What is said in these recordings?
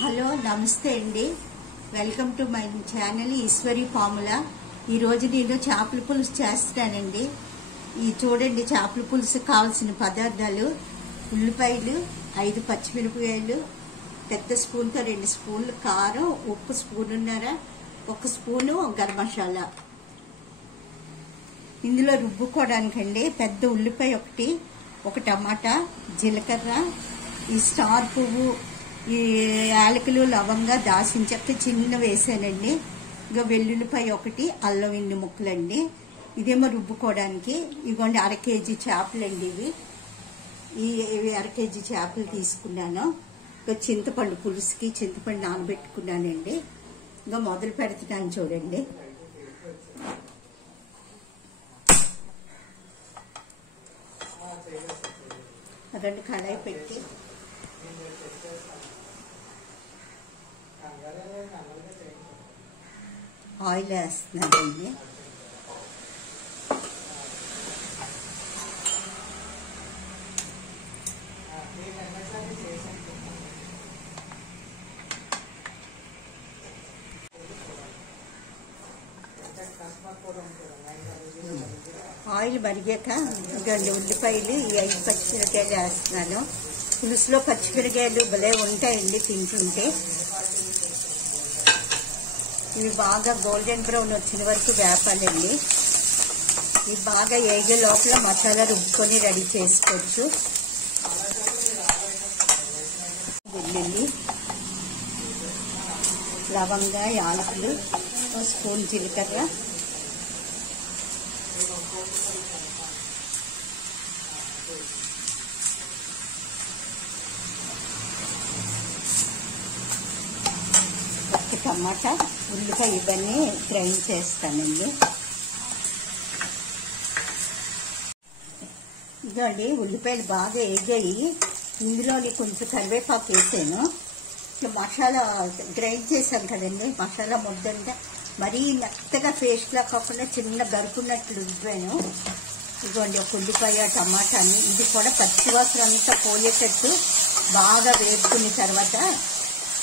Hello నమస్తే అండి. Welcome to my channel Eshwari formula. ఈరోజు నేను చేపల పులుసు చేస్తానండి. ఈ చూడండి, చేపల పులుసు కావాల్సిన పదార్థాలు: ఉల్లిపాయలు, 5 పచ్చిమిరపకాయలు, పెద్ద స్పూన్తో 2 స్పూన్లు కారం, ఉప్పు స్పూనున్నర, 1 స్పూను గరం మసాలా. ఇందులో రుబ్బుకోవడానికండి పెద్ద ఉల్లిపాయ ఒకటి, 1 టమాటా, జీలకర్ర, ఈ స్టార్ పువ్వు, ఈ యాలకులు, లవంగా, దాల్చిన చెక్క చిన్న వేసానండి. ఇంకా వెల్లుల్లిపాయ ఒకటి, అల్లం 2 ముక్కలండి. ఇదేమో రుబ్బుకోవడానికి. ఇదిగోండి 1/2 కేజీ చేపలండి. ఇవి 1/2 కేజీ చేపలు తీసుకున్నాను. ఇంకా చింతపండు పులుసుకి చింతపండు నానబెట్టుకున్నానండి. ఇంకా మొదలు పెడుతున్నాను చూడండి. అదండి కడాయి పెట్టి ఆయిల్ వేస్తున్నానండి. ఆయిల్ మరిగాక ఇదండి ఉల్లిపాయలు, ఈ 5 పచ్చిమిరకాయలు వేస్తున్నాను. పులుసులో పచ్చిమిరకాయలు భలే ఉంటాయండి తింటుంటే. ఇవి బాగా గోల్డెన్ బ్రౌన్ వచ్చిన వరకు వేపాలండి. ఇవి బాగా ఏగే లోపల మసాలా రుబ్బుకొని రెడీ చేసుకోవచ్చు. వెల్లుల్లి, లవంగా, యాలకులు, 1 స్పూన్ జీలకర్ర, టమాటా, ఉల్లిపాయ ఇవన్నీ గ్రైండ్ చేస్తానండి. ఇదండి ఉల్లిపాయలు బాగా వేగాయి. ఇందులోని కొంచెం కరివేపాకు వేసాను. మసాలా గ్రైండ్ చేశాను కదండి, మసాలా ముద్దంటే మరీ మెత్తగా పేస్ట్లా కాకుండా చిన్న గరుకున్నట్లు రుబ్బాను. ఇదిగోండి ఒక ఉల్లిపాయ, టమాటాని ఇది కూడా పచ్చివాసన అంతా పోయేటట్టు బాగా వేపుకున్న తర్వాత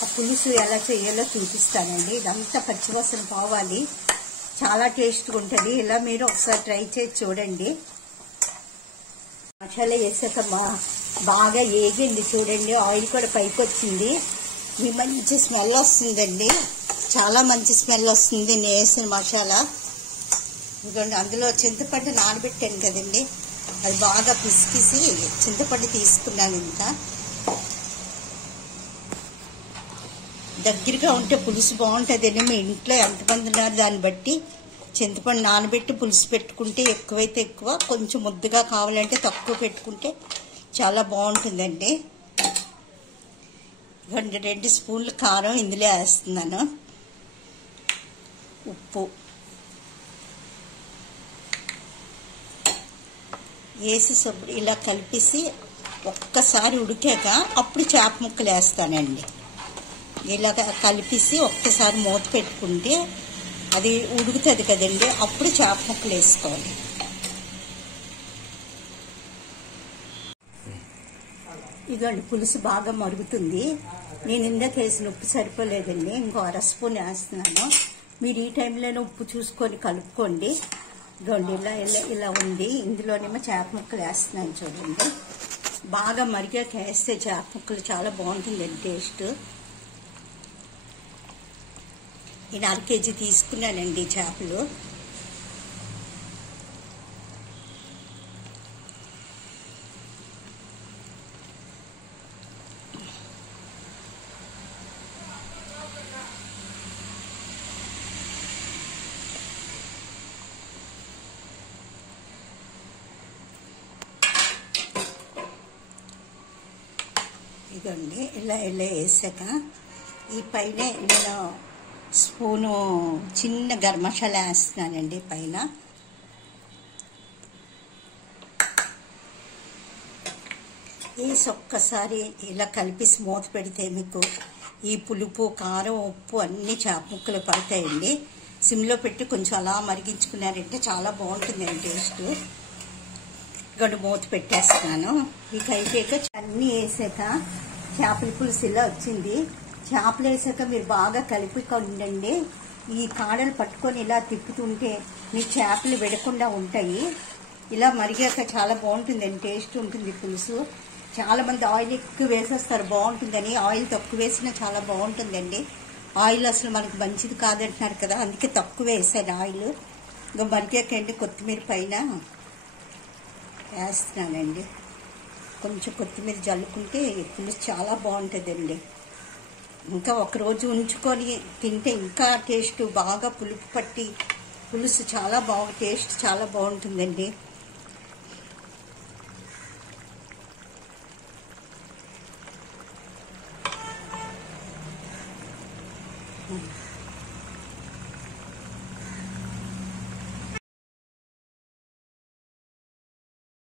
ఆ పులుసు ఎలా చేయాలో చూపిస్తానండి. ఇదంతా పచ్చివాసన పోవాలి, చాలా టేస్ట్గా ఉంటుంది. ఇలా మీరు ఒకసారి ట్రై చేసి చూడండి. మసాలా వేసాక బాగా ఏగింది చూడండి. ఆయిల్ కూడా పైకి వచ్చింది. ఈ మంచి స్మెల్ వస్తుందండి, చాలా మంచి స్మెల్ వస్తుంది నేను వేసిన మసాలా. ఇదిగోండి అందులో చింతపండు నానబెట్టాను కదండి, అది బాగా పిసికిసి చింతపండు తీసుకున్నాను. ఇంకా దగ్గరగా ఉంటే పులుసు బాగుంటుందండి. మీ ఇంట్లో ఎంతమంది ఉన్నారు దాన్ని బట్టి చింతపండు నానబెట్టి పులుసు పెట్టుకుంటే ఎక్కువైతే ఎక్కువ, కొంచెం ముద్దగా కావాలంటే తక్కువ పెట్టుకుంటే చాలా బాగుంటుందండి. 2 స్పూన్లు కారం ఇందులో వేస్తున్నాను. ఉప్పు వేసి ఇలా కలిపేసి ఒక్కసారి ఉడికాక అప్పుడు చేప ముక్కలు వేస్తానండి. ఇలా కలిపేసి ఒక్కసారి మూత పెట్టుకుంటే అది ఉడుకుతుంది కదండి, అప్పుడు చేప ముక్కలు వేసుకోవాలి. ఇదిగోండి పులుసు బాగా మరుగుతుంది. నేను ఇందాక వేసిన ఉప్పు సరిపోలేదండి, ఇంకో 1/2 స్పూన్ వేస్తున్నాను. మీరు ఈ టైంలోనే ఉప్పు చూసుకొని కలుపుకోండి. ఇదిగోండి ఇలా ఉంది. ఇందులోనేమో చేప ముక్కలు వేస్తున్నాను చూడండి. బాగా మరిగాక వేస్తే చేప ముక్కలు చాలా బాగుంటుందండి టేస్ట్. నేను 1/2 కేజీ తీసుకున్నానండి చేపలు. ఇదండి ఇలా వేసాక ఈ పైన నేను స్పూను చిన్న గరం మసాలా వేస్తున్నానండి పైన. వేసి ఒక్కసారి ఇలా కలిపేసి మూత పెడితే మీకు ఈ పులుపు, కారం, ఉప్పు అన్నీ చేప ముక్కలు పడతాయండి. సిమ్లో పెట్టి కొంచెం అలా మరిగించుకున్నారంటే చాలా బాగుంటుందండి టేస్ట్. గడ్డు మూత పెట్టేస్తున్నాను. ఇక అయిపోయాక అన్నీ వేసాక చేపల పులుసు ఇలా వచ్చింది. చేపలు వేసాక మీరు బాగా కలిపికొండండి. ఈ కాడలు పట్టుకొని ఇలా తిప్పుతుంటే మీ చేపలు విడకుండా ఉంటాయి. ఇలా మరిగాక చాలా బాగుంటుందండి, టేస్ట్ ఉంటుంది పులుసు. చాలా మంది ఆయిల్ ఎక్కువ వేసేస్తారు బాగుంటుందని, ఆయిల్ తక్కువ వేసినా చాలా బాగుంటుందండి. ఆయిల్ అసలు మనకు మంచిది కాదంటున్నారు కదా, అందుకే తక్కువ వేసాను ఆయిల్. ఇంకా మరిగాకండి కొత్తిమీర పైన వేస్తున్నానండి. కొంచెం కొత్తిమీర జల్లుకుంటే పులుసు చాలా బాగుంటుందండి. ఇంకా ఒకరోజు ఉంచుకొని తింటే ఇంకా టేస్ట్ బాగా పులుపు పట్టి పులుసు చాలా టేస్ట్ చాలా బాగుంటుందండి.